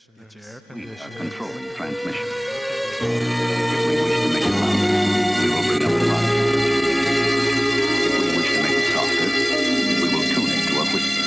We are controlling transmission. If we wish to make it louder, we will bring up the volume. If we wish to make it softer, we will tune it to a whisper.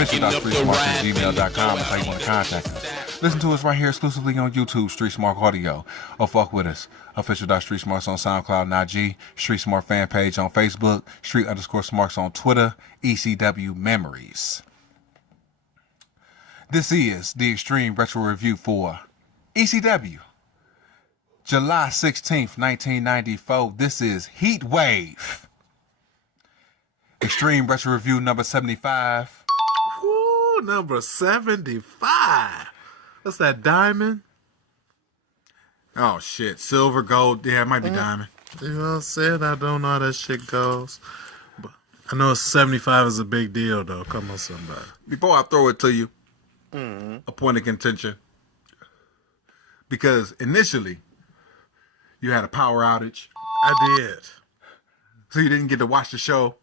Official.StreetSmarks@gmail.com is how you want to contact us. Listen to us right here exclusively on YouTube, Street Smark Audio, or fuck with us. Official.StreetSmarks on SoundCloud and IG, Street Smart Fanpage on Facebook, Street_Smarks on Twitter, ECW Memories. This is the Extreme Retro Review for ECW, July 16th, 1994. This is Heatwave. Extreme Retro Review number 75. Ooh, number 75. What's that, diamond? Oh, shit. Silver, gold. Yeah, it might be diamond. You know what I'm saying? I don't know how that shit goes. But I know 75 is a big deal, though. Come on, somebody. Before I throw it to you, a point of contention. Because initially, you had a power outage. I did. So you didn't get to watch the show.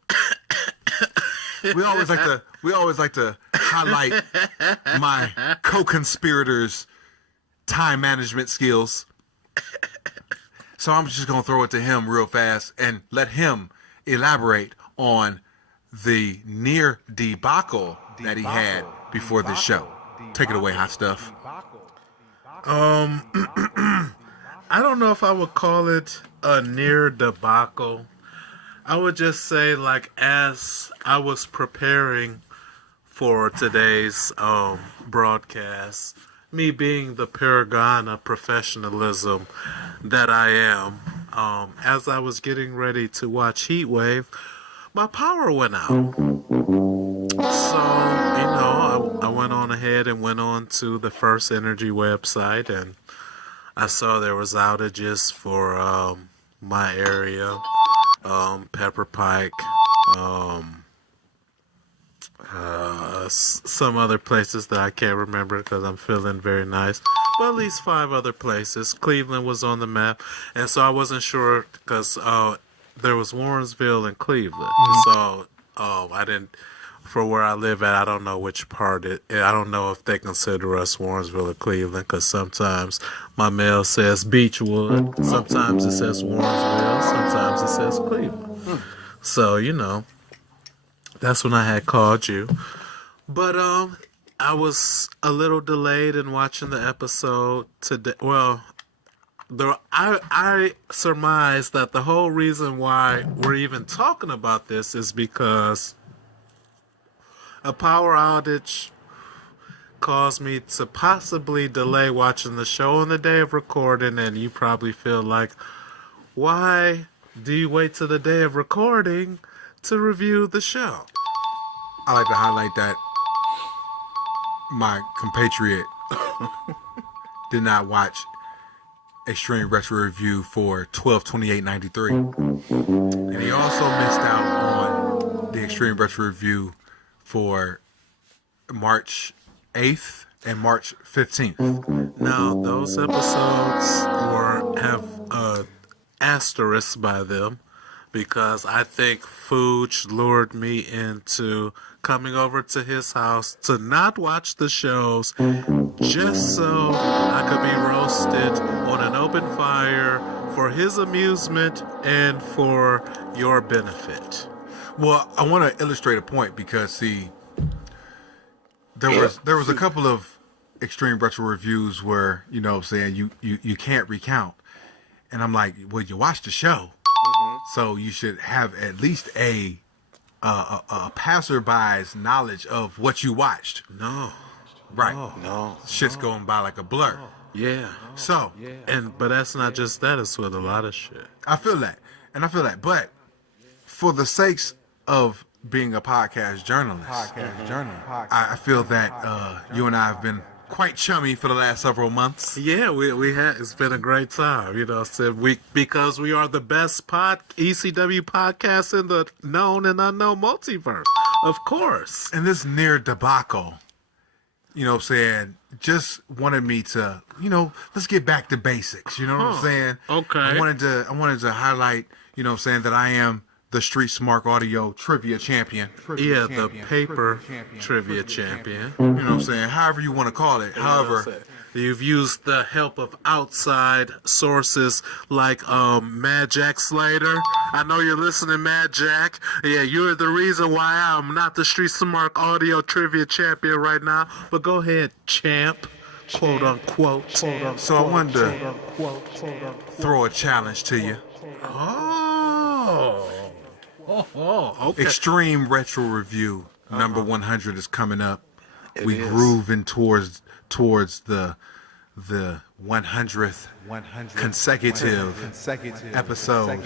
We always like to highlight my co-conspirators' time management skills. So I'm just gonna throw it to him real fast and let him elaborate on the near debacle that he had before this show. Take it away, hot stuff. I don't know if I would call it a near debacle. I would just say, like, as I was preparing for today's broadcast, me being the paragon of professionalism that I am, as I was getting ready to watch Heatwave, my power went out. So, I went on ahead and went on to the First Energy website, and I saw there was outages for my area. Pepper Pike, some other places that I can't remember because I'm feeling very nice, but at least 5 other places. Cleveland was on the map, and so I wasn't sure because there was Warrensville and Cleveland, so I didn't, for where I live at, I don't know which part I don't know if they consider us Warrensville or Cleveland, because sometimes my mail says Beechwood, sometimes it says Warrensville, sometimes it says Cleveland. So, that's when I had called you. But I was a little delayed in watching the episode today. Well, I surmise that the whole reason why we're even talking about this is because a power outage caused me to possibly delay watching the show on the day of recording, and you probably feel like, why do you wait till the day of recording to review the show? I like to highlight that my compatriot did not watch Extreme Retro Review for 12/28/93, and he also missed out on the Extreme Retro Review for March 8th and March 15th. Now, those episodes have asterisks by them because I think Fuj lured me into coming over to his house to not watch the shows just so I could be roasted on an open fire for his amusement and for your benefit. Well, I want to illustrate a point because, see, there was a couple of Extreme Retro Reviews where, saying you can't recount. And I'm like, well, you watched the show, so you should have at least a passerby's knowledge of what you watched. No. Right. No. Shit's going by like a blur. Yeah. So, But that's not just that, it's with a lot of shit. I feel that. And I feel that. But for the sakes of being a podcast journalist, I feel that you and I have been quite chummy for the last several months. Yeah, we had, it's been a great time, because we are the best ECW podcast in the known and unknown multiverse, of course. And this near debacle, just wanted me to, let's get back to basics. You know what I'm saying? Okay. I wanted to highlight, that I am the Street Smark Audio Trivia Champion. The paper trivia champion. You know what I'm saying? However you want to call it. However, you've used the help of outside sources like Mad Jack Slater. I know you're listening, Mad Jack. Yeah, you're the reason why I'm not the Street Smart Audio Trivia Champion right now. But go ahead, champ. Quote unquote. So I wanted to throw a challenge to you. Okay. Extreme Retro Review number 100 is coming up. We grooving towards the 100th consecutive episode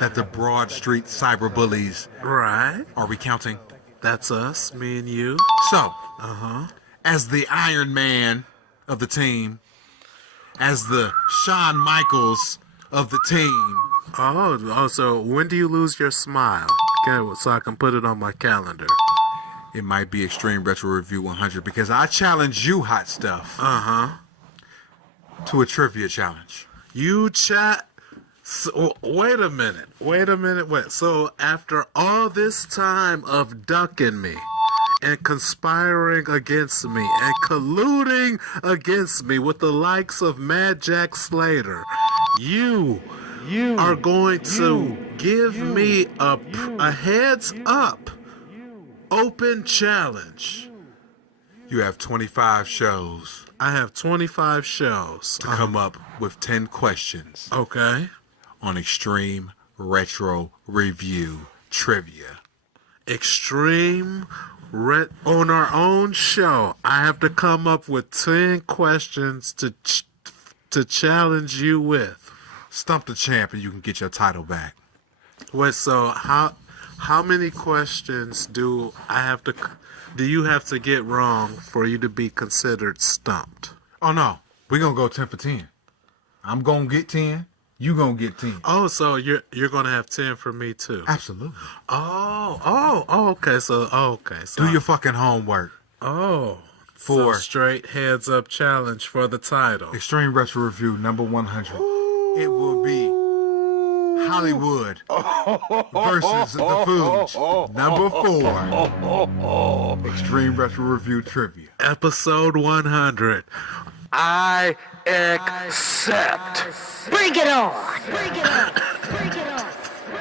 that the Broad Street Cyber Bullies Right. are recounting. That's us, me and you. So, as the Iron Man of the team, as the Shawn Michaels of the team. Oh, so when do you lose your smile? Okay, so I can put it on my calendar. It might be Extreme Retro Review 100 because I challenge you, Hot Stuff, to a trivia challenge. You chat. So, wait a minute. Wait. So after all this time of ducking me and conspiring against me and colluding against me with the likes of Mad Jack Slater, you are going to give me a heads up open challenge. You have 25 shows I have 25 shows to come up with 10 questions Okay. on Extreme Retro Review Trivia. On our own show, I have to come up with 10 questions to challenge you with. Stump the champ and you can get your title back. Wait, so how many questions do you have to get wrong for you to be considered stumped? Oh no, we're gonna go 10 for 10. I'm gonna get 10, you gonna get 10. Oh, so you're gonna have 10 for me too? Absolutely. Okay. So Do your fucking homework. For straight heads up challenge for the title. Extreme Retro Review number 100. It will be Hollywood versus the Fuj number 4. Extreme Retro Review Trivia. Episode 100. I accept. Bring it on! Bring it on! Bring it on!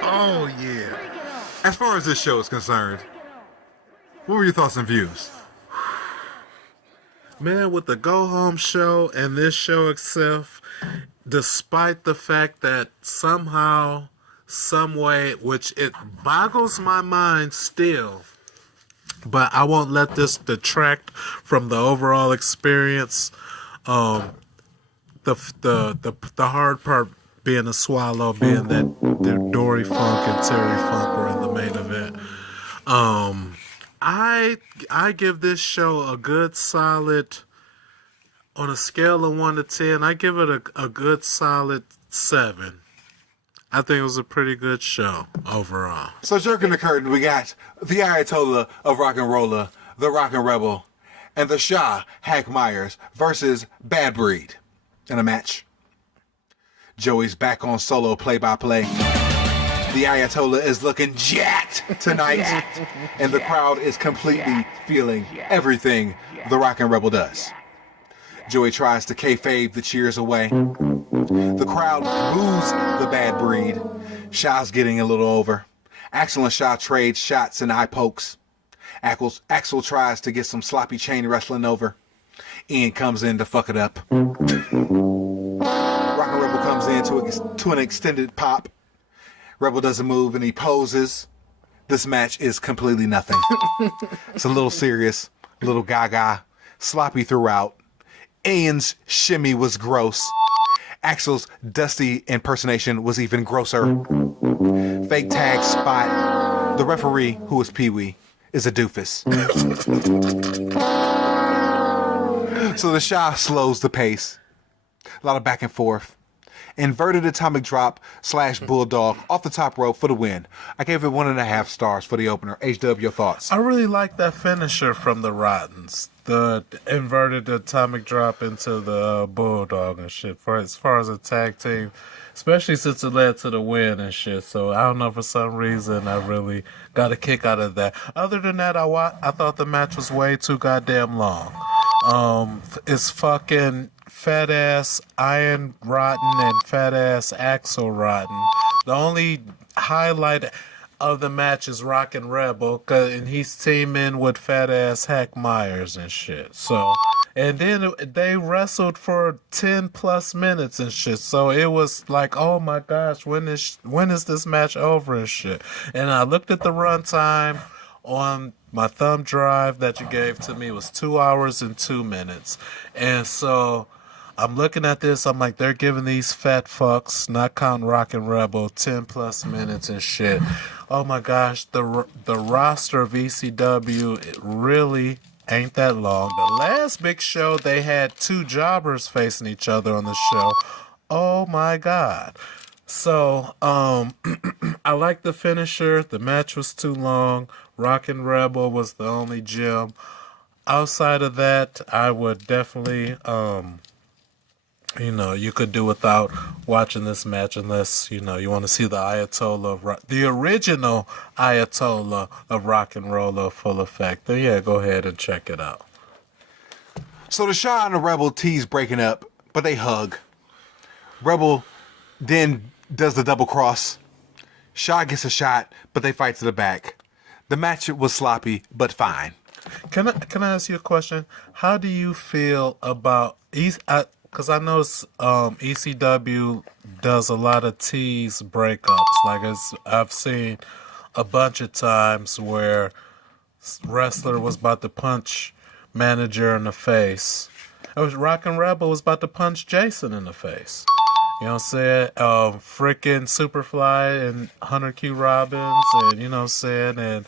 Oh yeah. As far as this show is concerned, what were your thoughts and views? Man, with the Go Home show and this show itself, despite the fact that somehow, some way, which it boggles my mind still, but I won't let this detract from the overall experience. The hard part being a swallow, being that Dory Funk and Terry Funk were in the main event. I give this show a good solid, on a scale of 1 to 10, I give it a good solid 7. I think it was a pretty good show overall. So jerking the curtain, we got the Ayatollah of Rock and Roller, the Rockin' Rebel, and the Shah Hack Myers versus Bad Breed in a match. Joey's back on solo play-by-play. The Ayatollah is looking jacked tonight, and the crowd is completely feeling everything the Rockin' Rebel does. Joey tries to kayfabe the cheers away. The crowd boos the Bad Breed. Shah's getting a little over. Axel and Shah trade shots and eye pokes. Axel tries to get some sloppy chain wrestling over. Ian comes in to fuck it up. Rockin' Rebel comes in to an extended pop. Rebel does a move and he poses. This match is completely nothing. It's a little serious, a little gaga. sloppy throughout. Ian's shimmy was gross. Axel's dusty impersonation was even grosser. Fake tag spot. The referee, who was Pee-wee, is a doofus. So the Shah slows the pace. A lot of back and forth. Inverted atomic drop / bulldog off the top rope for the win. I gave it 1.5 stars for the opener. HW, your thoughts? I really like that finisher from the Rottens. The inverted atomic drop into the bulldog and shit. For as far as a tag team, especially since it led to the win and shit. So I don't know, for some reason I really got a kick out of that. Other than that, I thought the match was way too goddamn long. It's fucking fat ass Iron Rotten and fat ass Axel Rotten. The only highlight of the match is Rockin' Rebel, and he's teaming with fat ass Hack Myers and shit. So, and then they wrestled for 10 plus minutes and shit. So it was like, oh my gosh, when is this match over and shit? And I looked at the runtime on my thumb drive that you gave to me. It was 2 hours and 2 minutes. And so I'm looking at this, I'm like, they're giving these fat fucks, not counting Rockin' Rebel, 10 plus minutes and shit. Oh my gosh, the roster of ECW, it really ain't that long. The last big show, they had 2 jobbers facing each other on the show. Oh my God. So, I like the finisher. The match was too long. Rockin' Rebel was the only gem. Outside of that, I would definitely, you could do without watching this match unless, you want to see the Ayatollah, the original Ayatollah of rock and roll full effect. Then yeah, go ahead and check it out. So the Shah and the Rebel tease breaking up, but they hug. Rebel then does the double cross. Shah gets a shot, but they fight to the back. The match was sloppy, but fine. Can I ask you a question? How do you feel about because I know ECW does a lot of tease breakups. Like I've seen a bunch of times where wrestler was about to punch manager in the face. It was Rockin' Rebel was about to punch Jason in the face. You know what I'm saying? Frickin' Superfly and Hunter Q. Robbins, and you know what I'm saying? And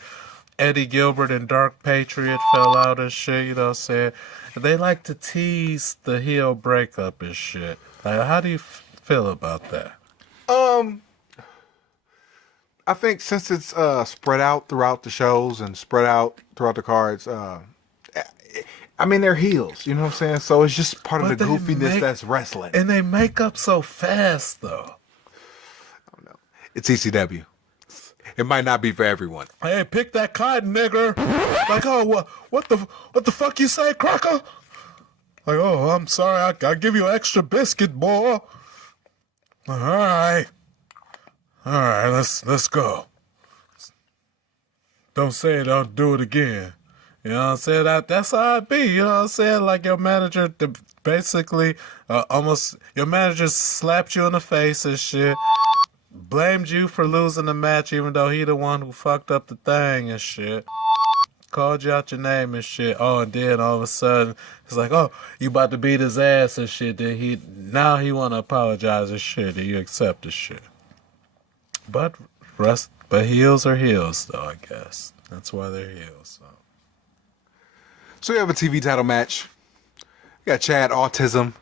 Eddie Gilbert and Dark Patriot fell out and shit, you know what I'm saying? They like to tease the heel breakup and shit. Like, how do you feel about that? I think since it's spread out throughout the shows and spread out throughout the cards, I mean, they're heels, you know what I'm saying? So it's just part of the goofiness that's wrestling. And they make up so fast, though. I don't know. It's ECW. It might not be for everyone. Hey, pick that cotton, nigger. Like, oh, what the fuck you say, Crocker? Like, oh, I'm sorry, I'll give you an extra biscuit, boy. All right, let's go. Don't say it, don't do it again. You know what I'm saying? That's how it be. You know what I'm saying? Like your manager basically your manager slapped you in the face and shit. Blamed you for losing the match even though he the one who fucked up the thing and shit. Called you out your name and shit. Oh, and then all of a sudden it's like, oh, you about to beat his ass and shit. Then he want to apologize and shit. And you accept the shit. But heels are heels though, I guess. That's why they're heels. So we have a TV title match. We got Chad Autism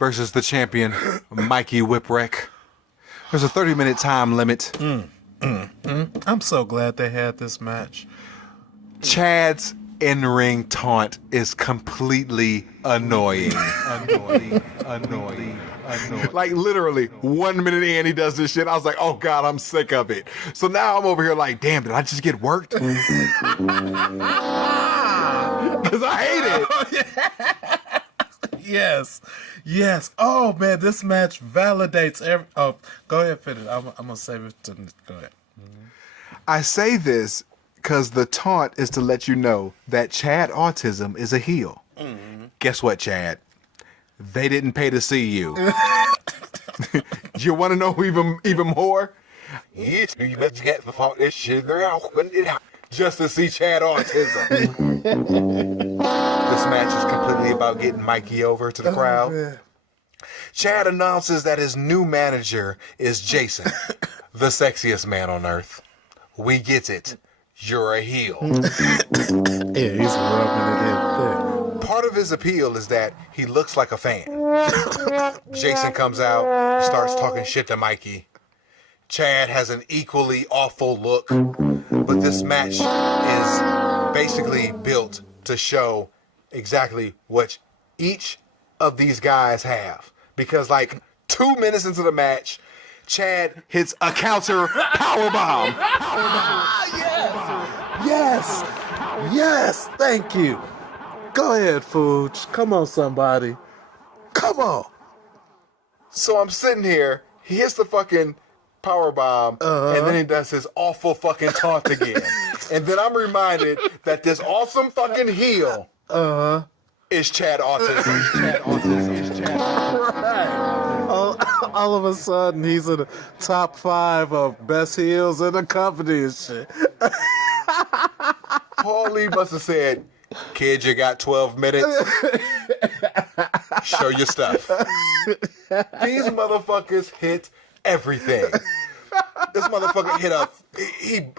versus the champion, Mikey Whipwreck. There's a 30-minute time limit. I'm so glad they had this match. Chad's in-ring taunt is completely annoying. Annoying. Like literally 1 minute in, he does this shit. I was like, oh God, I'm sick of it. So now I'm over here like, damn, did I just get worked? Because I hate it. Yes. Oh man, this match validates every. Oh, go ahead, finish. I'm gonna save it to. Go ahead. I say this because the taunt is to let you know that Chad Autism is a heel. Guess what, Chad? They didn't pay to see you. You want to know even more? Yes, you better get the this sugar out. Just to see Chad Autism. This match is completely about getting Mikey over to the crowd. Man. Chad announces that his new manager is Jason, the sexiest man on earth. We get it. You're a heel. Yeah, he's rubbing it in thick. Part of his appeal is that he looks like a fan. Jason comes out, starts talking shit to Mikey. Chad has an equally awful look, but this match is basically built to show exactly what each of these guys have. Because like 2 minutes into the match, Chad hits a counter powerbomb. Yes! Yes! Thank you! Go ahead, Fuj. Come on, somebody. Come on! So I'm sitting here, he hits the fucking powerbomb, and then he does his awful fucking taunt again. And then I'm reminded that this awesome fucking heel is Chad Autism. Right. All of a sudden, he's in the top 5 of best heels in the company and shit. Paulie must have said, kid, you got 12 minutes? Show your stuff. These motherfuckers hit everything. This motherfucker hit a...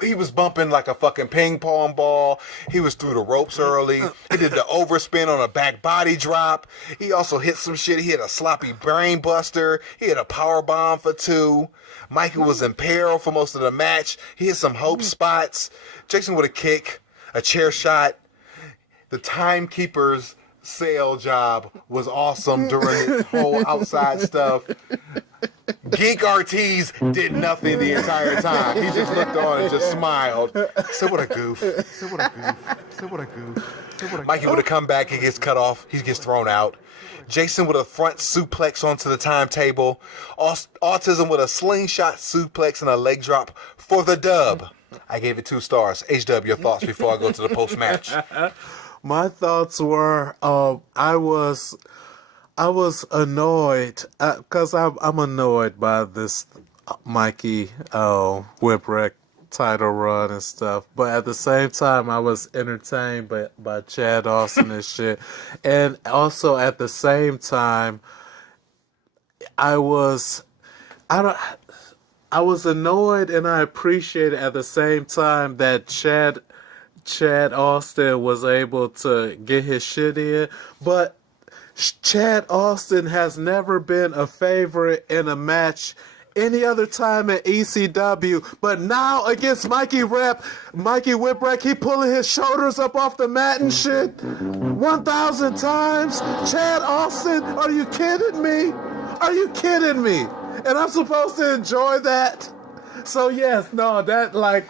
He was bumping like a fucking ping pong ball. He was through the ropes early. He did the overspin on a back body drop. He also hit some shit. He hit a sloppy brain buster. He hit a power bomb for 2. Mikey was in peril for most of the match. He hit some hope spots. Jason with a kick, a chair shot. The timekeeper's sale job was awesome during this whole outside stuff. Geek Ortiz did nothing the entire time. He just looked on and just smiled. So what a goof. So what a goof. So what a goof. Mikey with a comeback, he gets cut off. He gets thrown out. Jason with a front suplex onto the timetable. Autism with a slingshot suplex and a leg drop for the dub. I gave it 2 stars. HW, your thoughts before I go to the post-match. My thoughts were, I was annoyed because I'm annoyed by this Mikey Whipwreck title run and stuff. But at the same time, I was entertained by Chad Austin and shit. And also at the same time, I was annoyed and I appreciated at the same time that Chad Austin was able to get his shit in, but Chad Austin has never been a favorite in a match any other time at ECW, but now against Mikey Whipwreck, he pulling his shoulders up off the mat and shit 1,000 times. Chad Austin, are you kidding me? Are you kidding me? And I'm supposed to enjoy that? So yes, no, that like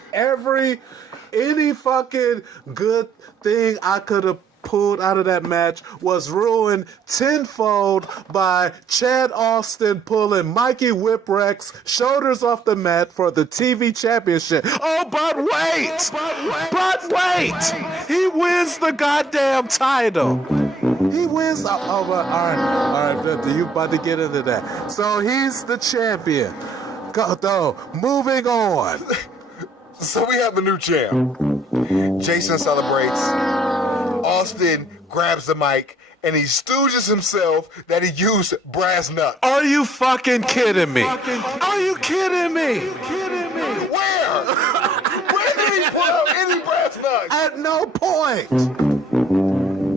any fucking good thing I could have pulled out of that match was ruined tenfold by Chad Austin pulling Mikey Whipwreck's shoulders off the mat for the TV championship. Oh, but wait! He wins the goddamn title. He wins. All right. You about to get into that? So he's the champion. Moving on. So we have a new champ. Jason celebrates. Austin grabs the mic and he stooges himself that he used brass knucks. Are you fucking kidding me? Are you kidding me? Where? Where did he pull out any brass knucks? At no point.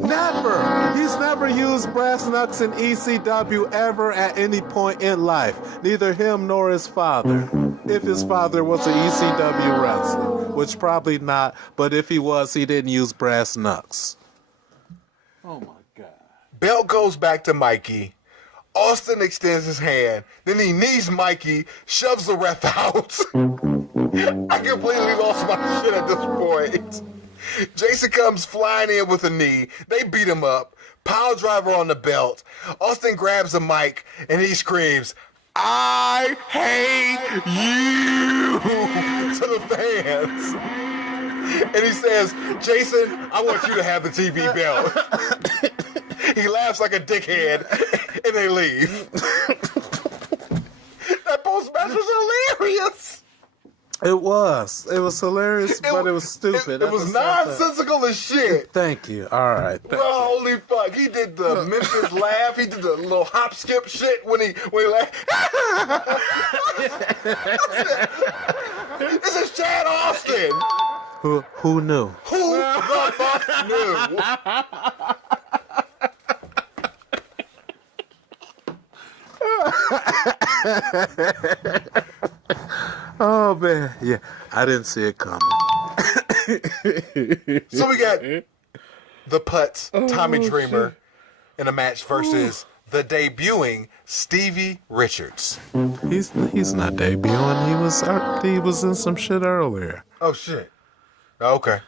Never. He's never used brass knucks in ECW ever at any point in life. Neither him nor his father. If his father was an ECW wrestler, which probably not, but if he was, he didn't use brass knucks. Oh my God. Belt goes back to Mikey. Austin extends his hand. Then he knees Mikey, shoves the ref out. I completely lost my shit at this point. Jason comes flying in with a knee. They beat him up. Pile driver on the belt. Austin grabs the mic and he screams, I hate you to the fans. And he says, Jason, I want you to have the TV belt. He laughs like a dickhead and they leave. That post-match was hilarious. It was hilarious, but it was stupid. It was nonsensical as shit. Thank you. All right. Holy fuck! He did the Memphis laugh. He did the little hop skip shit when he laughed. This is Chad Austin. Who knew? Who the fuck knew? Oh man, yeah, I didn't see it coming. So we got the Putz, Tommy Dreamer, in a match versus the debuting Stevie Richards. He's not debuting. He was in some shit earlier. Oh shit. Okay.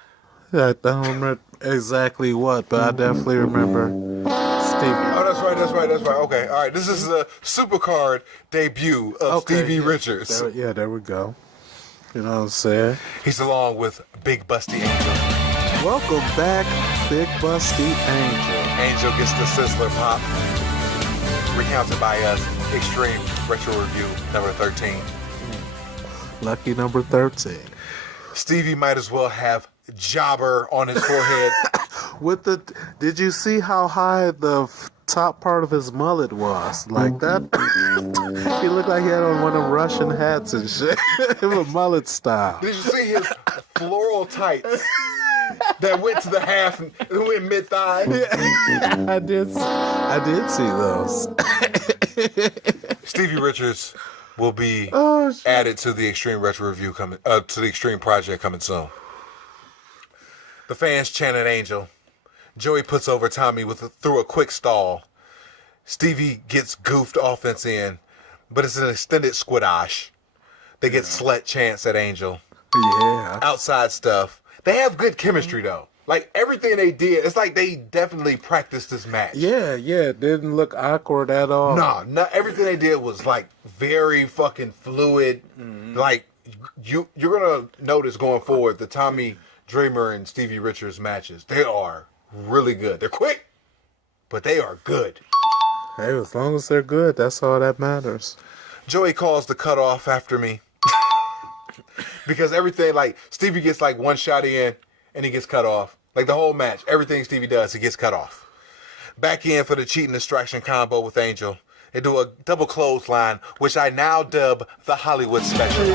I don't remember exactly what, but I definitely remember Stevie. Oh, that's right. Okay, all right. This is the Supercard debut of Stevie Richards. There we go. You know what I'm saying? He's along with Big Busty Angel. Welcome back, Big Busty Angel. Angel gets the Sizzler pop. Recounted by us, Extreme Retro Review number 13. Lucky number 13. Stevie might as well have jobber on his forehead. Did you see how high the top part of his mullet was? Like that? He looked like he had on one of them Russian hats and shit. A mullet style. Did you see his floral tights that went to the half and went mid-thigh? Yeah. I did see those. Stevie Richards will be added to the Extreme Retro Review coming to the Extreme Project coming soon. The fans chanted Angel. Joey puts over Tommy through a quick stall. Stevie gets goofed offense in, but it's an extended squidash. They get slut chants at Angel. Yeah. Outside stuff. They have good chemistry though. Like everything they did, it's like they definitely practiced this match. Yeah. It didn't look awkward at all. No, everything they did was like very fucking fluid. Mm-hmm. Like you're gonna notice going forward the Tommy Dreamer and Stevie Richards matches. They are really good. They're quick, but they are good. Hey, as long as they're good, that's all that matters. Joey calls the cutoff after me. Because everything, like, Stevie gets like one shot in and he gets cut off. Like the whole match, everything Stevie does, he gets cut off. Back in for the cheating distraction combo with Angel. They do a double clothesline, which I now dub the Hollywood special.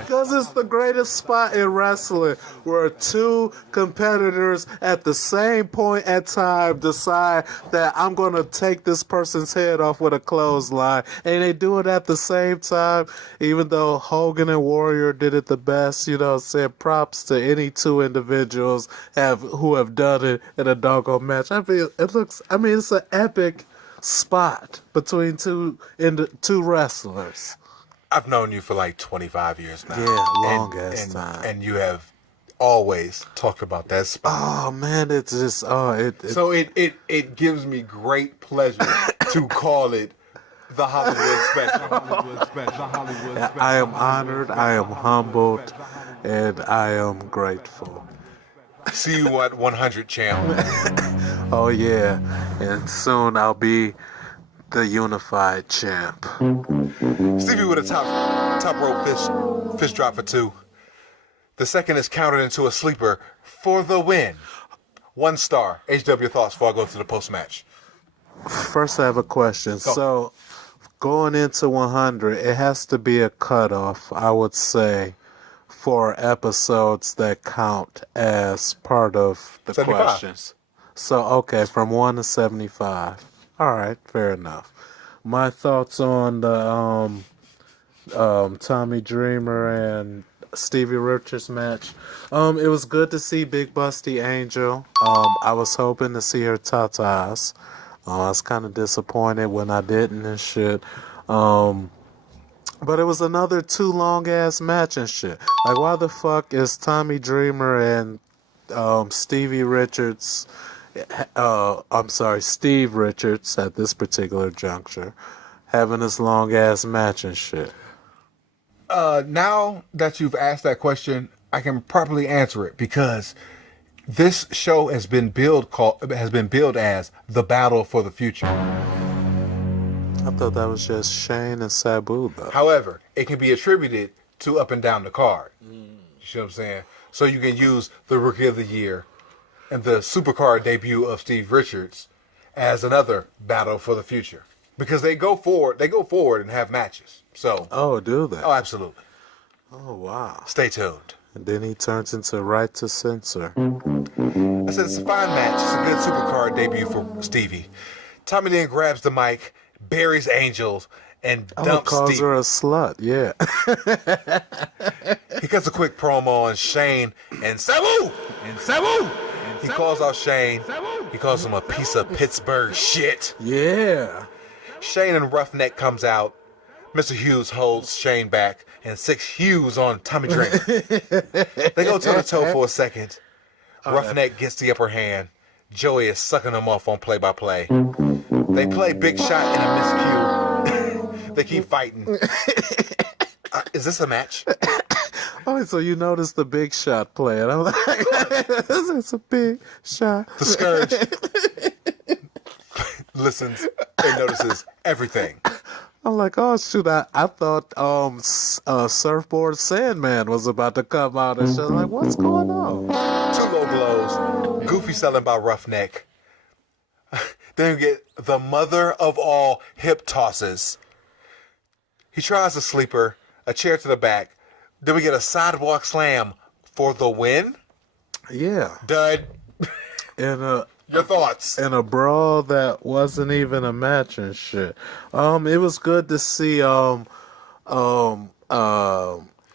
Because it's the greatest spot in wrestling where two competitors at the same point at time decide that I'm going to take this person's head off with a clothesline. And they do it at the same time, even though Hogan and Warrior did it the best. You know, saying props to any two individuals who have done it in a doggone match. I mean, it's an epic spot between two wrestlers. I've known you for like 25 years now. Yeah, long ass time. And you have always talked about that spot. Oh man, it's just so it gives me great pleasure to call it the Hollywood special. I am honored, I am humbled, and I am grateful. See you at 100, champ. Oh yeah, and soon I'll be the unified champ. Stevie with a top rope fish drop for 2. The second is countered into a sleeper for the win. 1 star. HW thoughts before I go to the post match. First, I have a question. Go. So, going into 100, it has to be a cutoff, I would say, for episodes that count as part of the 75. questions. So, okay, from 1 to 75. All right, fair enough. My thoughts on the Tommy Dreamer and Stevie Richards match. It was good to see Big Busty Angel. I was hoping to see her tatas. I was kind of disappointed when I didn't and shit. But it was another 2 long ass match and shit. Like, why the fuck is Tommy Dreamer and Stevie Richards? Steve Richards at this particular juncture having this long ass match and shit. Now that you've asked that question, I can properly answer it because this show has been billed as the battle for the future. I thought that was just Shane and Sabu, though. However, it can be attributed to up and down the card. You see what I'm saying? So you can use the Rookie of the Year and the Supercard debut of Steve Richards as another battle for the future. Because they go forward and have matches. So Oh, do they? oh, absolutely. Oh, wow. Stay tuned. And then he turns into Right to Censor. I said it's a fine match. It's a good Supercard debut for Stevie. Tommy then grabs the mic, buries Angel, and dumps calls Steve. her a slut, yeah. He cuts a quick promo on Shane and Sabu. He calls out Shane. He calls him a piece of Pittsburgh shit. Yeah. Shane and Roughneck comes out. Mr. Hughes holds Shane back, and 6 Hughes on Tommy Dreamer. They go toe-to-toe for a second. Roughneck gets the upper hand. Joey is sucking him off on play-by-play. They play Big Shot in a miscue. They keep fighting. Is this a match? Oh, so you noticed the Big Shot play, and I'm like, it's a big shot. The Scourge listens and notices everything. I'm like, oh shoot! I thought Surfboard Sandman was about to come out and shit. Like, what's going on? 2 low blows. Goofy selling by Roughneck. Then we get the mother of all hip tosses. He tries a sleeper, a chair to the back. Then we get a sidewalk slam for the win. Yeah, Dud. Your thoughts? in a brawl that wasn't even a match and shit. It was good to see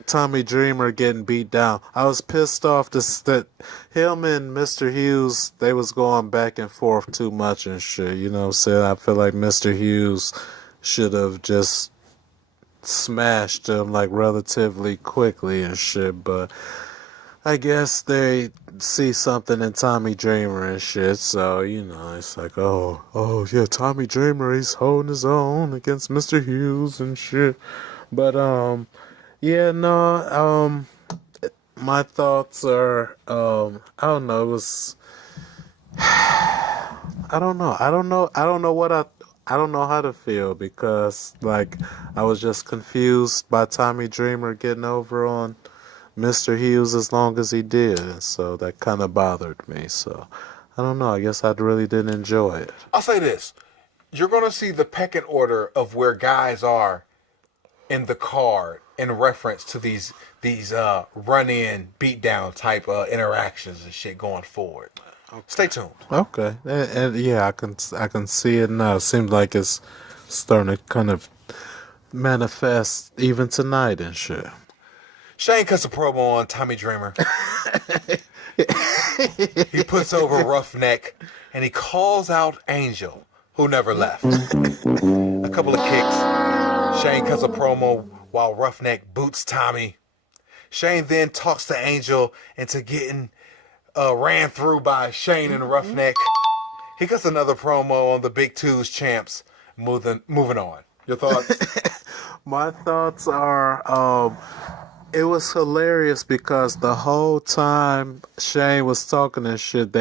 Tommy Dreamer getting beat down. I was pissed off that him and Mr. Hughes, they was going back and forth too much and shit. You know what I'm saying? I feel like Mr. Hughes should have just smashed him like relatively quickly and shit, but I guess they see something in Tommy Dreamer and shit, so, you know, it's like, oh, yeah, Tommy Dreamer, he's holding his own against Mr. Hughes and shit. But, yeah, no, my thoughts are, I don't know, it was, I don't know how to feel because, like, I was just confused by Tommy Dreamer getting over on Mr. Hughes as long as he did, and so that kind of bothered me. So I don't know. I guess I really didn't enjoy it. I'll say this: you're gonna see the pecking order of where guys are in the card in reference to these run-in, beat-down type interactions and shit going forward. Okay. Stay tuned. Okay, and yeah, I can see it now. It seems like it's starting to kind of manifest even tonight and shit. Shane cuts a promo on Tommy Dreamer. He puts over Roughneck, and he calls out Angel, who never left. A couple of kicks. Shane cuts a promo while Roughneck boots Tommy. Shane then talks to Angel into getting ran through by Shane and Roughneck. He cuts another promo on the Big Two's champs. Moving on. Your thoughts? My thoughts are, it was hilarious because the whole time Shane was talking and shit,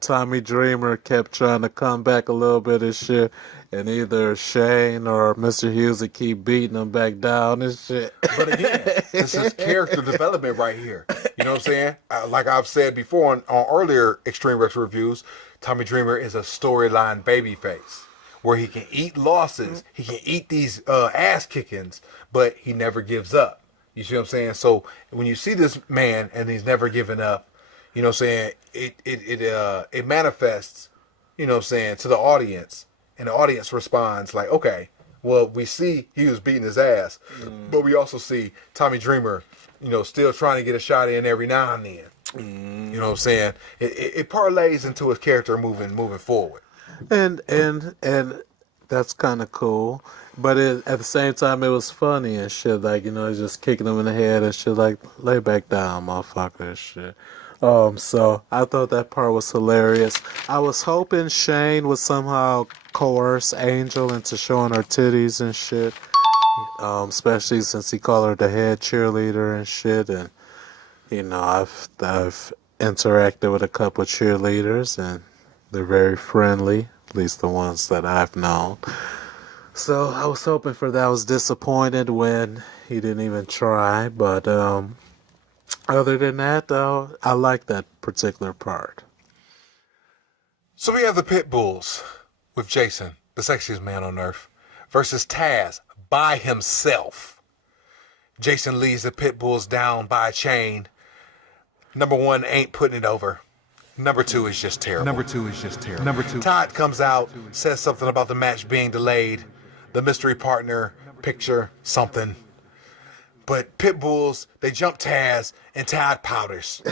Tommy Dreamer kept trying to come back a little bit and shit, and either Shane or Mr. Hughes would keep beating him back down and shit. But again, this is character development right here. You know what I'm saying? Like I've said before on earlier Extreme Retro reviews, Tommy Dreamer is a storyline babyface where he can eat losses, he can eat these ass kickings, but he never gives up. You see what I'm saying? So when you see this man and he's never given up, you know what I'm saying, it manifests, you know what I'm saying, to the audience, and the audience responds like, okay, well, we see he was beating his ass, but we also see Tommy Dreamer, you know, still trying to get a shot in every now and then. You know what I'm saying? It parlays into his character moving forward. And that's kind of cool. But at the same time, it was funny and shit. Like, you know, it's just kicking him in the head and shit. Like, lay back down, motherfucker, and shit. So I thought that part was hilarious. I was hoping Shane would somehow coerce Angel into showing her titties and shit. Especially since he called her the head cheerleader and shit. And, you know, I've interacted with a couple of cheerleaders, and they're very friendly. At least the ones that I've known. So I was hoping for that. I was disappointed when he didn't even try. But other than that, though, I like that particular part. So we have the Pit Bulls with Jason, the sexiest man on earth, versus Taz by himself. Jason leads the Pit Bulls down by a chain. Number one ain't putting it over. Number two is just terrible. Number two. Todd comes out, says something about the match being delayed. The mystery partner, picture, something. But Pit Bulls, they jump Taz, and Todd powders.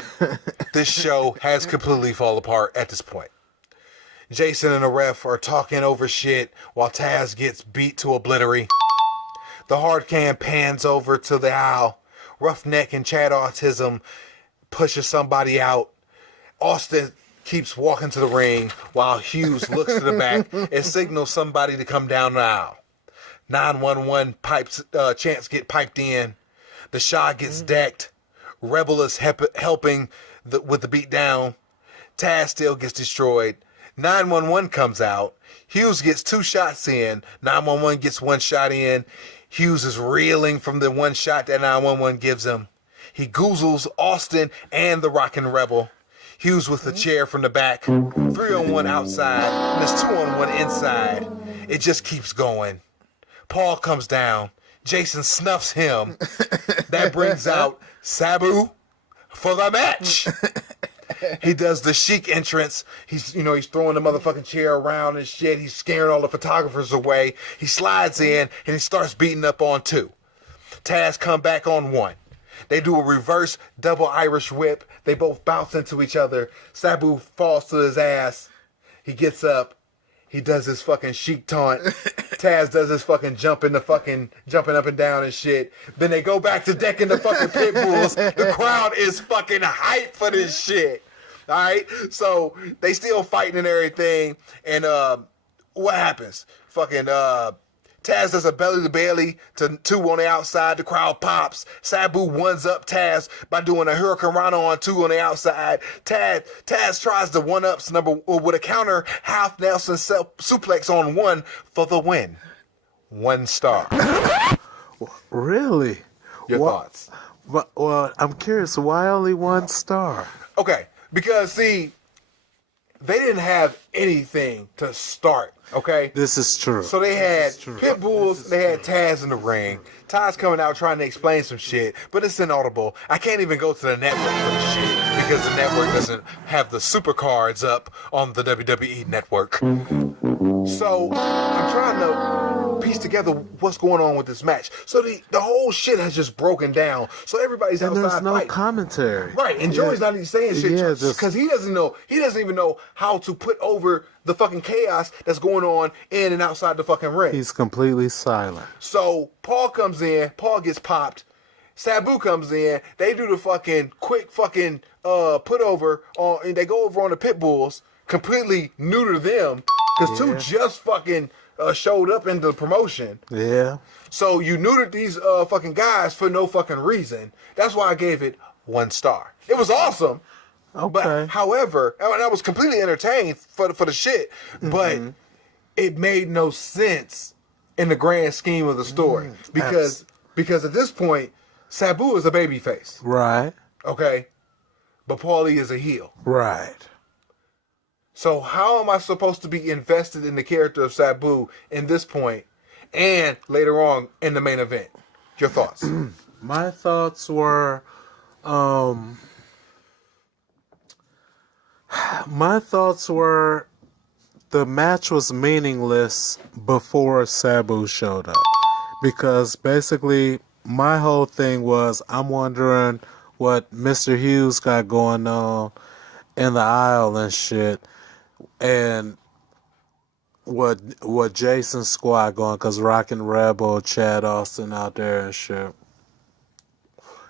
This show has completely fallen apart at this point. Jason and the ref are talking over shit while Taz gets beat to obliterate. The hard cam pans over to the aisle. Roughneck and Chad Autism pushes somebody out. Austin keeps walking to the ring while Hughes looks to the back and signals somebody to come down the aisle. 911 chants get piped in. The Shah gets decked. Rebel is helping with the beat down. Taz still gets destroyed. 911 comes out. Hughes gets 2 shots in. 911 gets 1 shot in. Hughes is reeling from the 1 shot that 911 gives him. He goozles Austin and the Rockin' Rebel. Hughes with a chair from the back. 3-on-1 outside. And there's 2-on-1 inside. It just keeps going. Paul comes down. Jason snuffs him. That brings out Sabu for the match. He does the chic entrance. He's throwing the motherfucking chair around and shit. He's scaring all the photographers away. He slides in and he starts beating up on 2. Taz come back on 1. They do a reverse double Irish whip. They both bounce into each other. Sabu falls to his ass. He gets up. He does his fucking chic taunt. Taz does his fucking jumping up and down and shit. Then they go back to decking the fucking Pit Bulls. The crowd is fucking hyped for this shit. All right? So they still fighting and everything. And what happens? Fucking Taz does a belly to belly to 2 on the outside. The crowd pops. Sabu ones up Taz by doing a Hurricane Rana on 2 on the outside. Taz tries the 1-ups with a counter half Nelson suplex on 1 for the win. 1 star. Really? Your thoughts? Well, I'm curious. Why only 1 star? Okay, because see, they didn't have anything to start. Okay? This is true. So they had Pit Bulls, they had Taz in the ring. Taz coming out trying to explain some shit, but it's inaudible. I can't even go to the network for the shit because the network doesn't have the super cards up on the WWE network. So I'm trying to piece together what's going on with this match. So the whole shit has just broken down. So everybody's And outside there's no fighting. commentary. Right, and Joey's not even saying shit Yeah, because he doesn't know. He doesn't even know how to put over the fucking chaos that's going on in and outside the fucking ring. He's completely silent. So Paul comes in. Paul gets popped. Sabu comes in. They do the fucking quick fucking put over on. And they go over on the Pit Bulls. Completely neuter them because 2 just fucking showed up in the promotion. Yeah. So you neutered these fucking guys for no fucking reason. That's why I gave it 1 star. It was awesome. Okay. But however, and I was completely entertained for the shit, but it made no sense in the grand scheme of the story because at this point, Sabu is a babyface, Right. okay, but Paulie is a heel. Right. So how am I supposed to be invested in the character of Sabu in this point and later on in the main event? Your thoughts? My thoughts were, the match was meaningless before Sabu showed up. Because basically, my whole thing was, I'm wondering what Mr. Hughes got going on in the aisle and shit. And what Jason's squad going, because Rockin' Rebel, Chad Austin out there and shit.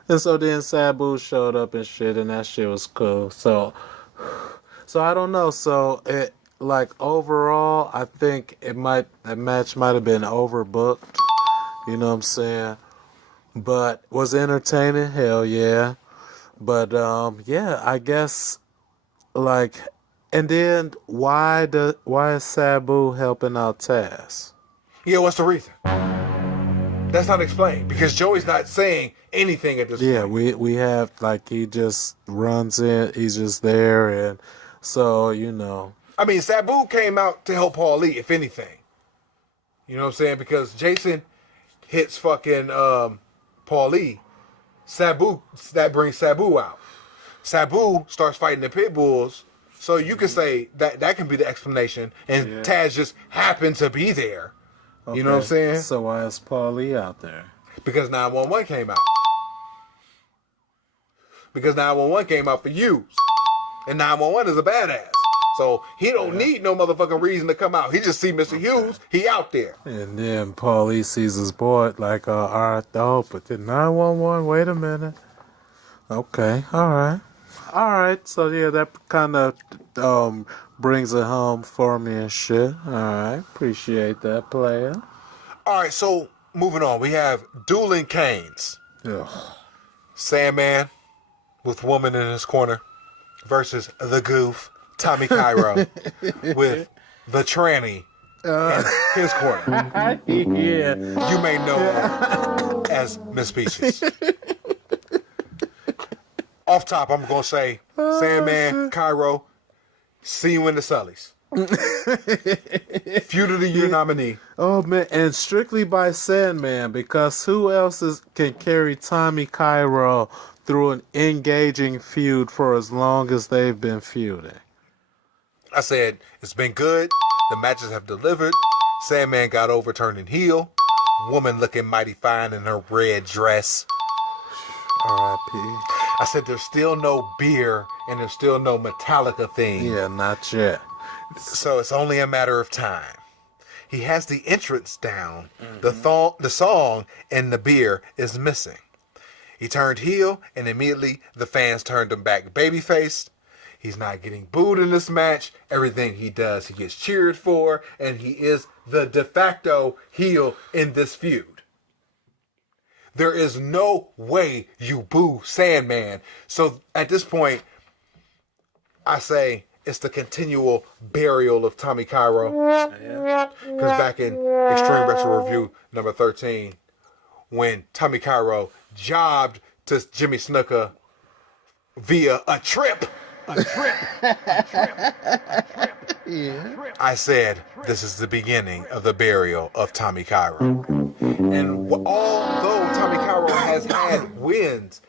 And so then Sabu showed up and shit, and that shit was cool. So I don't know. So it, like, overall, I think that match might have been overbooked. You know what I'm saying? But was it entertaining? Hell yeah. But yeah, I guess, like, and then why is Sabu helping out Taz? Yeah, what's the reason? That's not explained because Joey's not saying anything at this Yeah, point. we have like he just runs in, he's just there, and so I mean, Sabu came out to help Paul Lee, if anything. You know what I'm saying? Because Jason hits fucking Paul Lee. Sabu, that brings Sabu out. Sabu starts fighting the pit bulls. So you can say that can be the explanation. And Yeah. Taz just happened to be there. You know what I'm saying? So why is Paulie out there? Because 911 came out. Because 911 came out for you. And 911 is a badass. So he don't need no motherfucking reason to come out. He just see Mr. Hughes. He out there. And then Paulie sees his boy like, all right, oh, but then 911, wait a minute. Okay, all right. So yeah, that kind of brings it home for me and shit. All right, appreciate that, player. All right, so moving on. We have dueling canes. Ugh. Sandman with woman in his corner versus the goof, Tommy Cairo, with the tranny in his corner. Yeah. You may know her as Miss Peaches. Off top, I'm going to say, Sandman, Cairo, see you in the Sullys. Feud of the Year nominee. Oh man, and strictly by Sandman, because who else can carry Tommy Cairo through an engaging feud for as long as they've been feuding? I said, it's been good. The matches have delivered. Sandman got over turning heel. Woman looking mighty fine in her red dress. R.I.P. I said, there's still no beer and there's still no Metallica theme. Yeah, not yet. So it's only a matter of time. He has the entrance down. The song and the beer is missing. He turned heel and immediately the fans turned him back babyface. He's not getting booed in this match. Everything he does, he gets cheered for, and he is the de facto heel in this feud. There is no way you boo Sandman. So at this point, I say it's the continual burial of Tommy Cairo. Because back in Extreme Retro Review number 13, when Tommy Cairo jobbed to Jimmy Snuka via a trip. I said, this is the beginning of the burial of Tommy Cairo. And although Tommy Cairo has had wins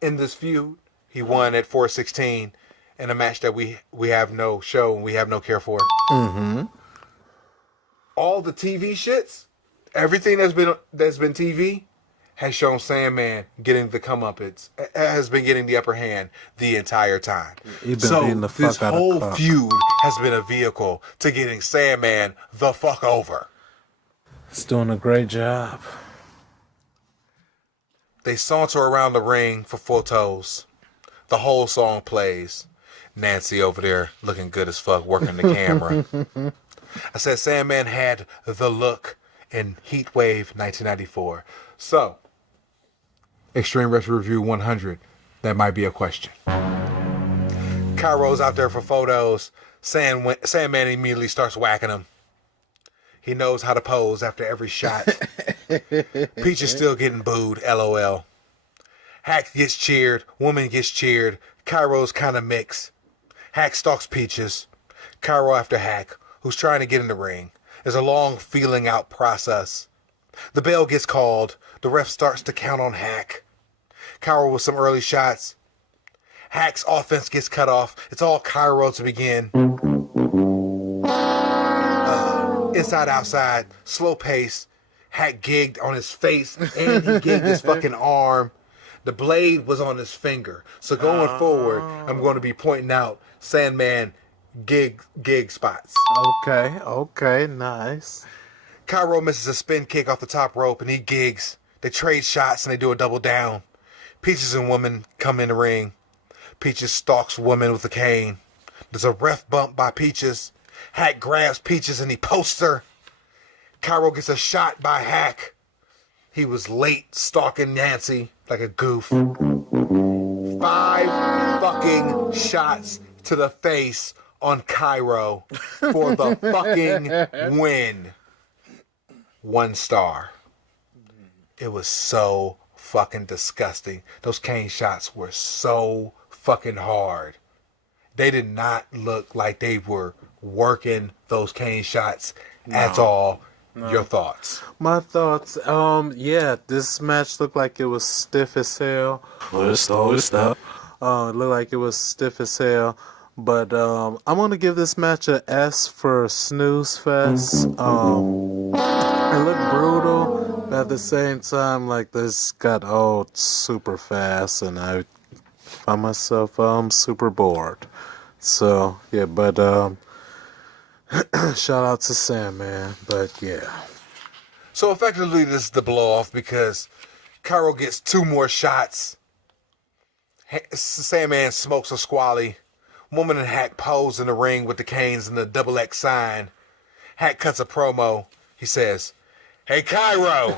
in this feud, he won at 416 in a match that we have no show and we have no care for. Mm-hmm. All the TV shits, everything that's been TV, has shown Sandman getting the comeuppance, has been getting the upper hand the entire time. So this whole feud has been a vehicle to getting Sandman the fuck over. He's doing a great job. They saunter around the ring for photos. The whole song plays. Nancy over there looking good as fuck, working the camera. I said Sandman had the look in Heatwave 1994. So, Extreme Retro Review 100, that might be a question. Cairo's out there for photos. Sandman immediately starts whacking him. He knows how to pose after every shot. Peach is still getting booed, LOL. Hack gets cheered. Woman gets cheered. Cairo's kind of mixed. Hack stalks Peaches. Cairo after Hack, who's trying to get in the ring. There's a long feeling out process. The bell gets called. The ref starts to count on Hack. Cairo with some early shots. Hack's offense gets cut off. It's all Cairo to begin. Inside, outside, slow pace. Hack gigged on his face and he gigged his fucking arm. The blade was on his finger. So going forward, I'm going to be pointing out Sandman gig spots. Okay, nice. Cairo misses a spin kick off the top rope and he gigs. They trade shots and they do a double down. Peaches and Woman come in the ring. Peaches stalks Woman with a cane. There's a ref bump by Peaches. Hack grabs Peaches and he posts her. Cairo gets a shot by Hack. He was late stalking Nancy like a goof. 5 fucking shots to the face on Cairo for the fucking win. 1 star. It was so fucking disgusting. Those cane shots were so fucking hard. They did not look like they were working those cane shots at all. No. Your thoughts? My thoughts, this match looked like it was stiff as hell. It looked like it was stiff as hell. But I'm going to give this match an S for snooze fest. It looked brutal, but at the same time, like, this got old super fast, and I find myself super bored. So, yeah, but shout out to Sam, man. But, yeah. So, effectively, this is the blow-off because Cairo gets 2 more shots. Sandman smokes a squally. Woman and Hack pose in the ring with the canes and the XX sign. Hack cuts a promo. He says, Hey Cairo,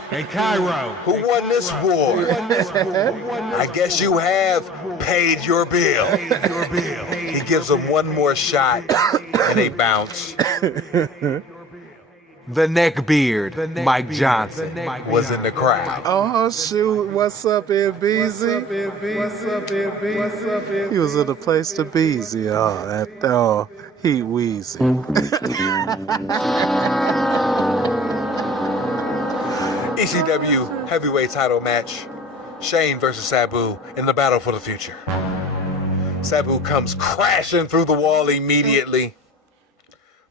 who won this war? I guess you have paid your bill. He gives them 1 more shot and they bounce. The neckbeard, Mike Johnson, was in the crowd. Oh shoot, what's up, Beezy? He was in the place to Beezy. Heat Weezy. ECW heavyweight title match. Shane versus Sabu in the battle for the future. Sabu comes crashing through the wall immediately.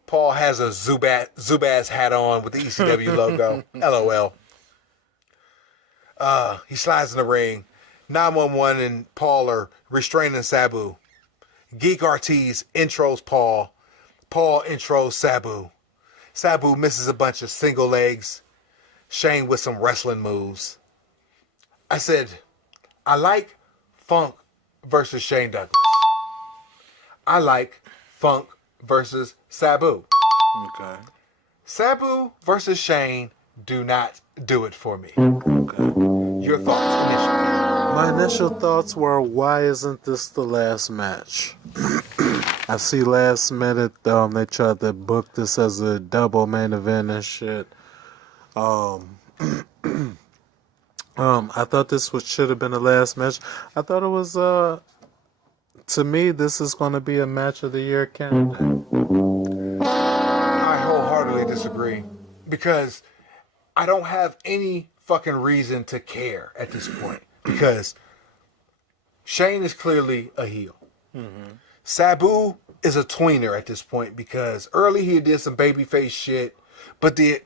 Paul has a Zubaz hat on with the ECW logo. LOL. He slides in the ring. 911 and Paul are restraining Sabu. Geek Ortiz intros Paul. Paul intros Sabu. Sabu misses a bunch of single legs. Shane with some wrestling moves. I said, I like Funk versus Shane Douglas. I like Funk versus Sabu. Okay. Sabu versus Shane do not do it for me. Okay. Your thoughts initially? My initial thoughts were, why isn't this the last match? I see last minute they tried to book this as a double main event and shit. I thought this should have been the last match. I thought it was to me, this is going to be a match of the year candidate. I wholeheartedly disagree because I don't have any fucking reason to care at this point because Shane is clearly a heel. Mm-hmm. Sabu is a tweener at this point because early he did some babyface shit, but the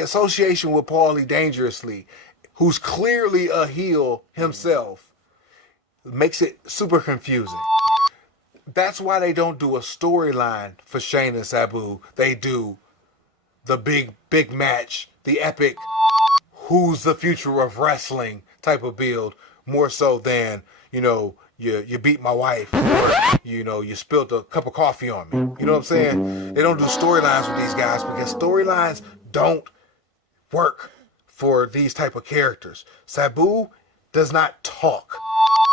association with Paulie Dangerously, who's clearly a heel himself, makes it super confusing. That's why they don't do a storyline for Shane and Sabu. They do the big match, the epic, who's the future of wrestling type of build, more so than, you beat my wife, or, you spilled a cup of coffee on me. You know what I'm saying? They don't do storylines with these guys because storylines don't work for these type of characters. Sabu does not talk.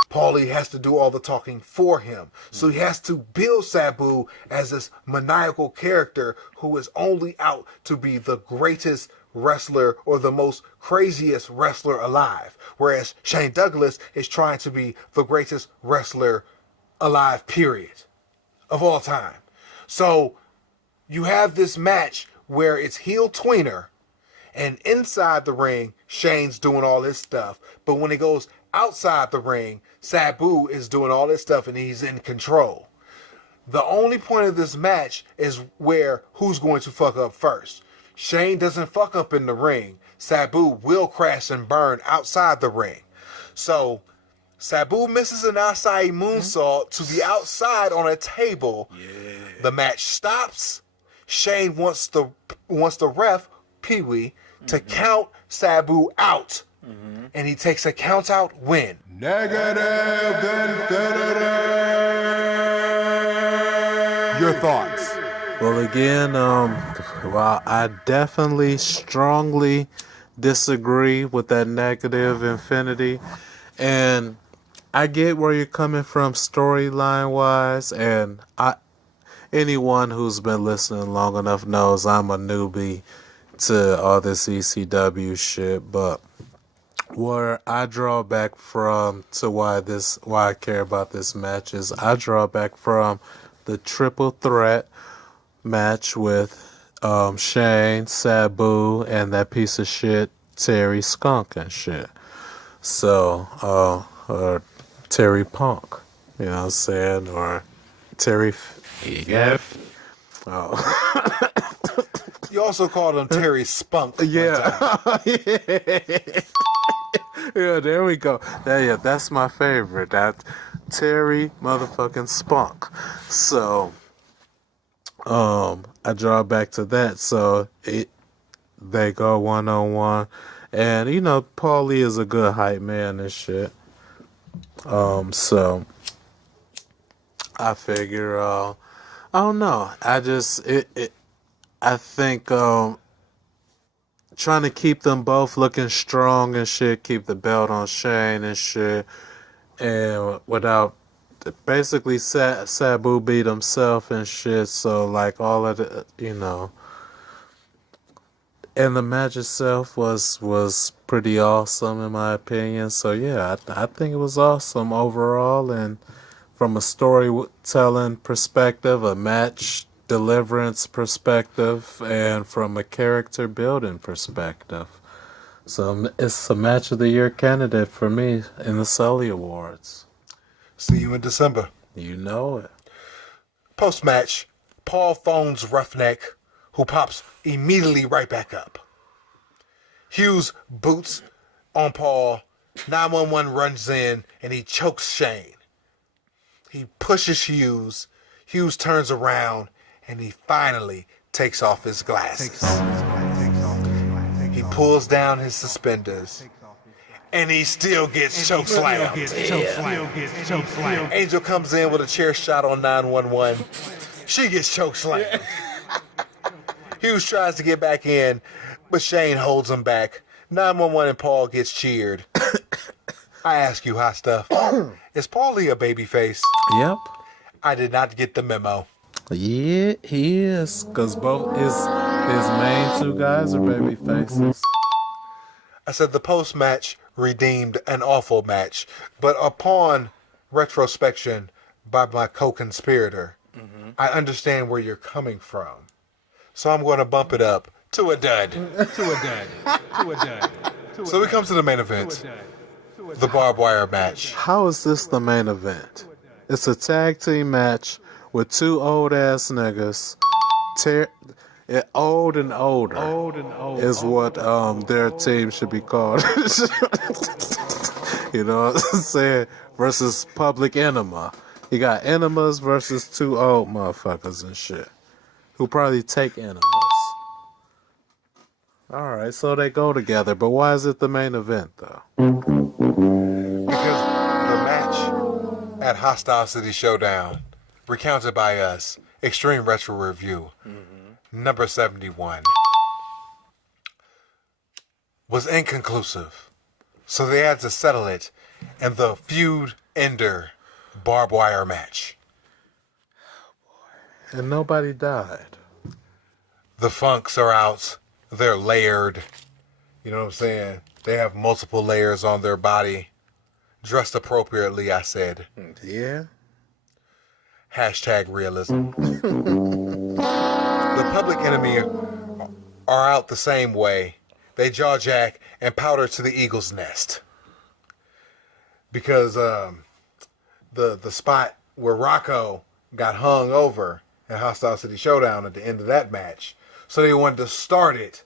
Paulie has to do all the talking for him. So he has to build Sabu as this maniacal character who is only out to be the greatest wrestler or the most craziest wrestler alive. Whereas Shane Douglas is trying to be the greatest wrestler alive, period, of all time. So you have this match where it's heel tweener, and inside the ring, Shane's doing all this stuff. But when it goes outside the ring, Sabu is doing all this stuff and he's in control. The only point of this match is where who's going to fuck up first. Shane doesn't fuck up in the ring. Sabu will crash and burn outside the ring. So Sabu misses an outside moonsault to the outside on a table. Yeah. The match stops. Shane wants the ref, Pee-wee, to count Sabu out. Mm-hmm. And he takes a count out win. Negative infinity. Your thoughts? Well, again, I definitely strongly disagree with that negative infinity. And I get where you're coming from storyline wise, and anyone who's been listening long enough knows I'm a newbie to all this ECW shit, but where I draw back from to why I care about this match is I draw back from the triple threat match with Shane, Sabu, and that piece of shit Terry Skunk and shit. So, or Terry Punk, you know what I'm saying, or Terry F. Oh. You also called him Terry Spunk. Yeah. Yeah, there we go. That's my favorite. That Terry motherfucking Spunk. So, I draw back to that. So they go 1-on-1, and you know, Paulie is a good hype man and shit. So I figure, I don't know. I think trying to keep them both looking strong and shit, keep the belt on Shane and shit, and without basically Sabu beat himself and shit. So like all of the, you know, and the match itself was pretty awesome in my opinion. So yeah, I think it was awesome overall, and from a storytelling perspective, a match deliverance perspective, and from a character building perspective. So it's a match of the year candidate for me in the Sully Awards. See you in December. You know it. Post-match, Paul phones Roughneck, who pops immediately right back up. Hughes boots on Paul. 911 runs in, and he chokes Shane. He pushes Hughes. Hughes turns around, and he finally takes off his glasses. He pulls down his suspenders, and he still gets chokeslammed. Angel comes in with a chair shot on 911. She gets chokeslammed. Hughes tries to get back in, but Shane holds him back. 911 and Paul gets cheered. I ask you, HotStuff, is Paulie a babyface? Yep. I did not get the memo. Yeah, he is, because both his main two guys are baby faces. I said the post-match redeemed an awful match, but upon retrospection by my co-conspirator, I understand where you're coming from. So I'm going to bump it up to a dud. So we come to the main event, the barbed wire match. How is this the main event? It's a tag team match with two old ass niggas. Old and older is what their team should be called. You know what I'm saying? Versus Public Enema. You got enemas versus two old motherfuckers and shit, who probably take enemas. Alright, so they go together, but why is it the main event though? Because the match at Hostile City Showdown, recounted by us, Extreme Retro Review, number 71, was inconclusive. So they had to settle it in the feud ender barbed wire match. And nobody died. The Funks are out. They're layered. You know what I'm saying? They have multiple layers on their body. Dressed appropriately, I said. Yeah. Hashtag realism. The Public Enemy are out the same way. They jaw jack and powder to the eagle's nest. Because the spot where Rocco got hung over at Hostile City Showdown at the end of that match. So they wanted to start it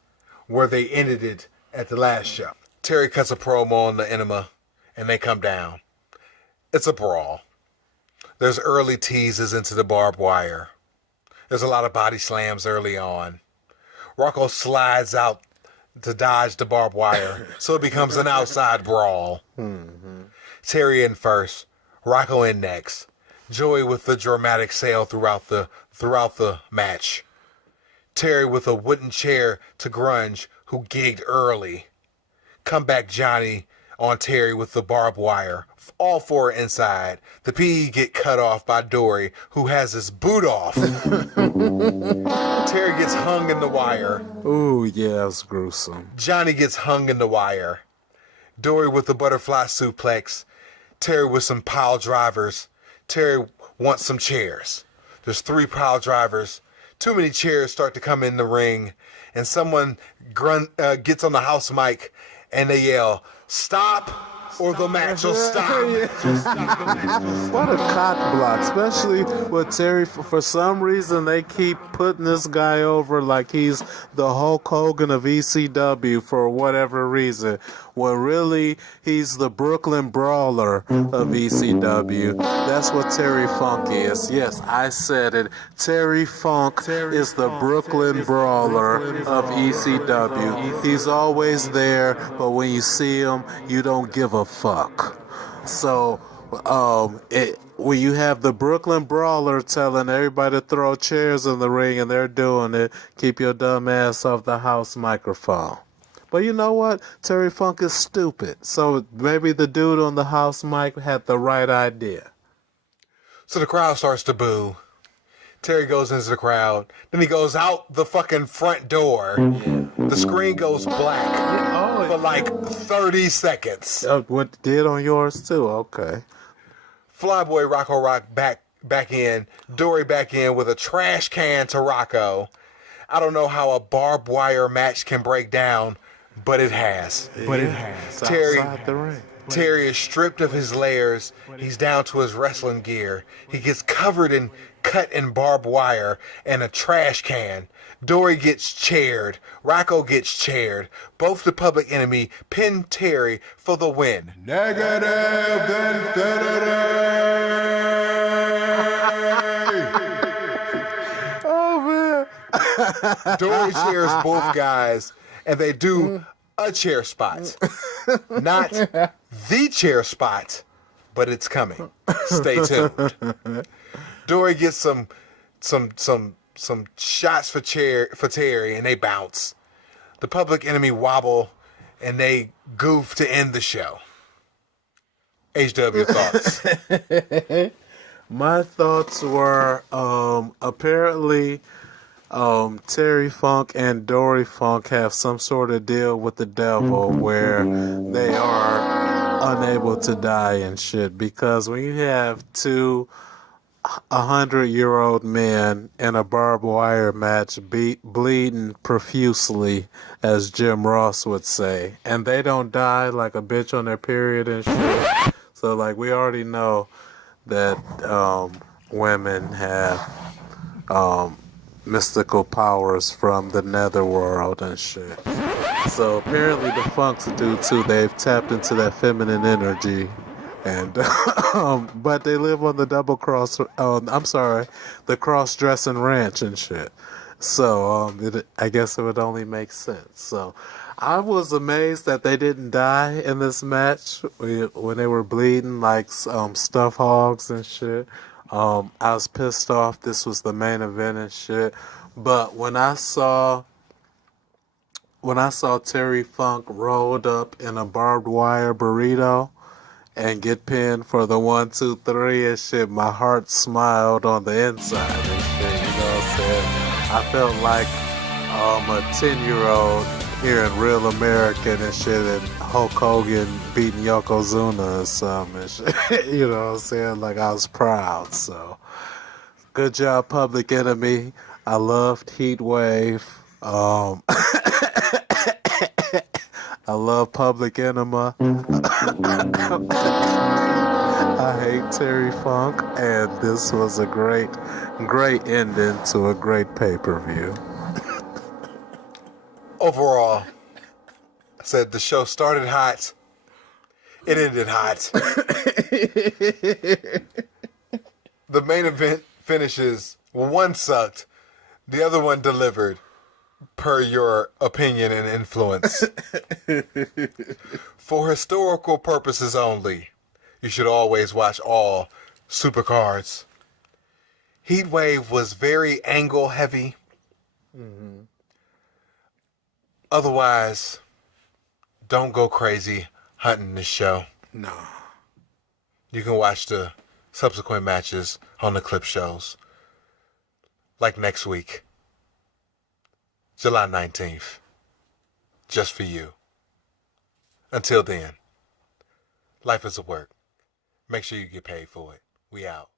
where they ended it at the last show. Terry cuts a promo on the Enema, and they come down. It's a brawl. There's early teases into the barbed wire. There's a lot of body slams early on. Rocco slides out to dodge the barbed wire, so it becomes an outside brawl. Terry in first, Rocco in next. Joey with the dramatic sail throughout the match. Terry with a wooden chair to Grunge, who gigged early. Comeback Johnny on Terry with the barbed wire. All four are inside. The PE get cut off by Dory, who has his boot off. Terry gets hung in the wire. Ooh, yeah, it's gruesome. Johnny gets hung in the wire. Dory with the butterfly suplex. Terry with some pile drivers. Terry wants some chairs. There's 3 pile drivers. Too many chairs start to come in the ring. And someone gets on the house mic and they yell, "Stop or the match will stop." What a cock block, especially with Terry. For some reason, they keep putting this guy over like he's the Hulk Hogan of ECW for whatever reason. Well, really, he's the Brooklyn Brawler of ECW. That's what Terry Funk is. Yes, I said it. Terry Funk is the Brooklyn Brawler of ECW. He's always there, but when you see him, you don't give a fuck. So, when you have the Brooklyn Brawler telling everybody to throw chairs in the ring and they're doing it, keep your dumb ass off the house microphone. But you know what? Terry Funk is stupid. So maybe the dude on the house mic had the right idea. So the crowd starts to boo. Terry goes into the crowd. Then he goes out the fucking front door. The screen goes black for like 30 seconds. What did on yours too? Okay. Flyboy Rocco Rock back in. Dory back in with a trash can to Rocco. I don't know how a barbed wire match can break down, but it has. Terry is stripped of his layers. He's down to his wrestling gear. He gets covered in cut in barbed wire and a trash can. Dory gets chaired. Rocco gets chaired. Both the Public Enemy pin Terry for the win. Negative infinity! Oh, man. Dory chairs both guys, and they do a chair spot. Not the chair spot, but it's coming. Stay tuned. Dory gets some shots for Terry, and they bounce. The Public Enemy wobble, and they goof to end the show. HW thoughts? My thoughts were apparently Terry Funk and Dory Funk have some sort of deal with the devil where they are unable to die and shit. Because when you have 2 100-year-old men in a barbed wire match bleeding profusely, as Jim Ross would say, and they don't die like a bitch on their period and shit. So like we already know that women have mystical powers from the netherworld and shit. So apparently the Funks do too. They've tapped into that feminine energy. And but they live on the the cross-dressing ranch and shit. So I guess it would only make sense. So I was amazed that they didn't die in this match when they were bleeding like stuff hogs and shit. I was pissed off. This was the main event and shit. But when I saw Terry Funk rolled up in a barbed wire burrito and get pinned for the 1, 2, 3 and shit, my heart smiled on the inside and shit, you know what I'm saying? I felt like a 10-year-old hearing Real American and shit and Hulk Hogan beating Yokozuna or something and shit. You know what I'm saying? Like I was proud, so. Good job, Public Enemy. I loved Heatwave. I love Public Enema. I hate Terry Funk, and this was a great ending to a great pay-per-view. Overall, I said the show started hot. It ended hot. The main event finishes, one sucked, the other one delivered. Per your opinion and influence. For historical purposes only, you should always watch all Supercards. Heatwave was very angle heavy. Otherwise, don't go crazy. hunting this show. No. You can watch the subsequent matches on the clip shows. Like next week, July 19th. Just for you. Until then, life is a work. Make sure you get paid for it. We out.